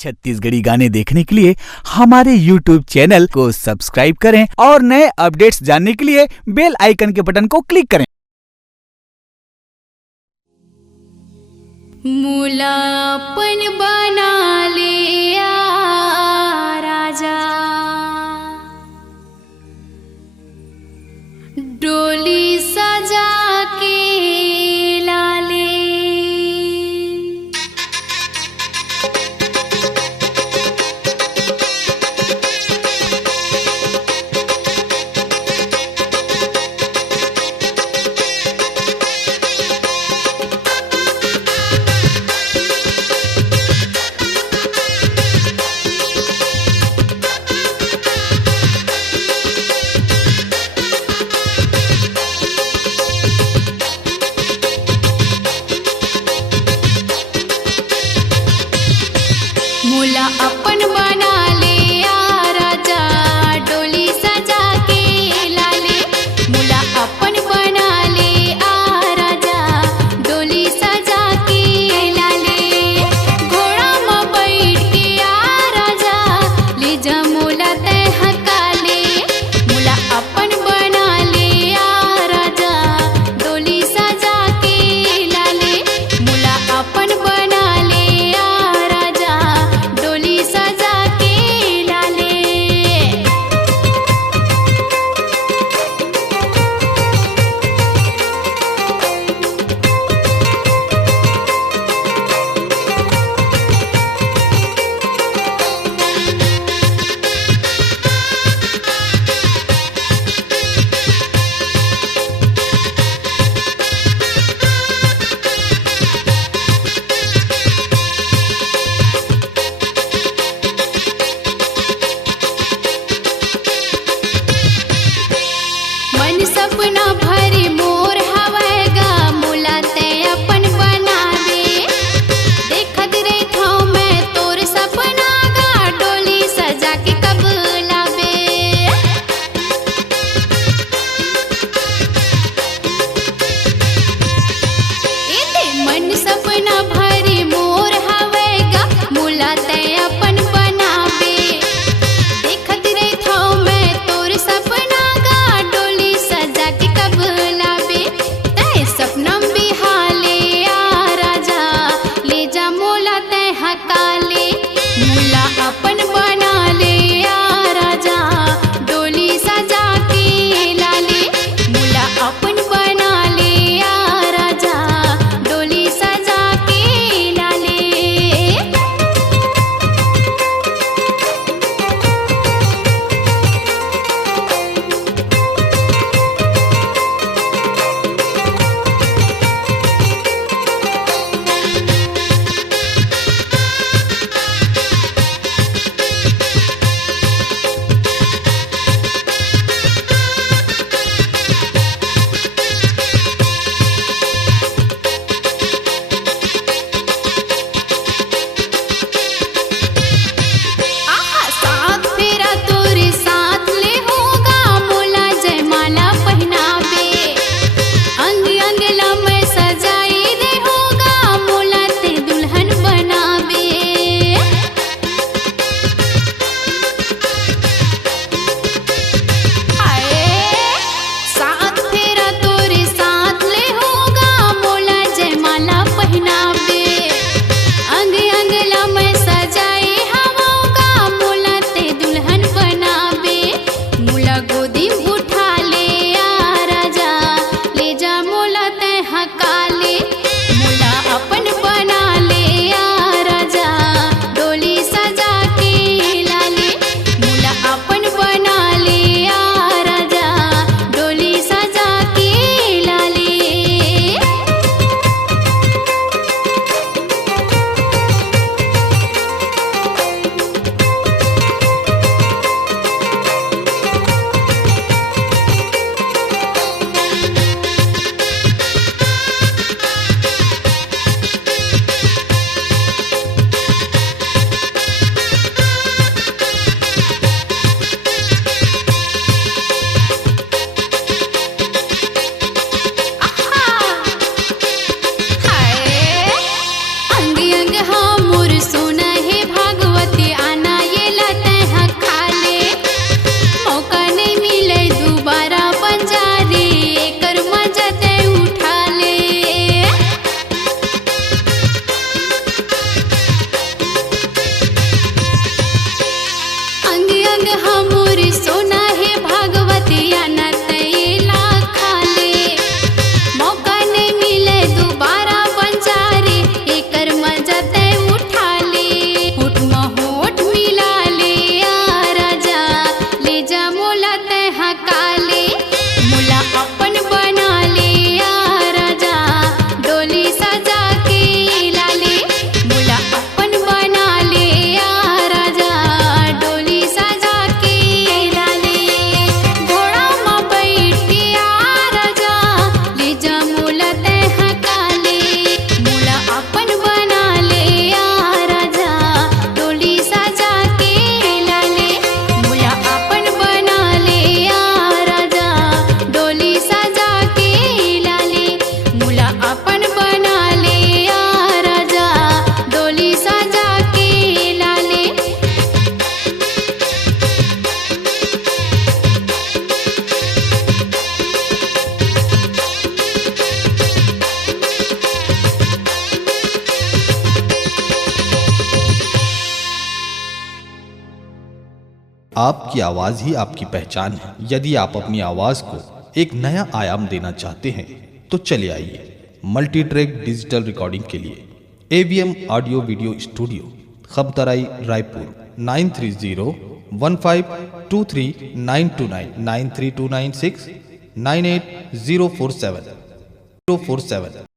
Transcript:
छत्तीसगढ़ी गाने देखने के लिए हमारे YouTube चैनल को सब्सक्राइब करें और नए अपडेट्स जानने के लिए बेल आइकन के बटन को क्लिक करें। मुलापन बना लिया राजा, डोली सजा के लाले, मुला अपन बना ले राजा, डोली सजा के लाले, मुला अपन बना ले राजा, डोली सजा के लाले, घोड़ा में बैठ के राजा, ले जा मुला ते हकाले, मुला अपन बना ले राजा, डोली सजा के लाले, मुला अपन बना ले राजा, डोली सजा के लाले। मन सपना भरी मोर हवैगा, मुला ते अपन बनावे, देखत रही था मैं तोर सपना गा, डोली सजा के कब लावे। एते मन सपना भरी मोर हवैगा, मुला ते अपन बनावे, देखत रही था मैं तोर सपना गा, डोली सजा के कब लावे। तै सपना में हाले राजा, ले जा मोला तै हकाले, मुला अपन बना ले राजा, डोली सजा के लाले, मुला अपन बना ले राजा, डोली सजा के लाले। आपकी आवाज़ ही आपकी पहचान है। यदि आप अपनी आवाज़ को एक नया आयाम देना चाहते हैं तो चले आइए मल्टी ट्रैक डिजिटल रिकॉर्डिंग के लिए AVM audio video studio, Khamtarai, Raipur 9301523929 93296 98047।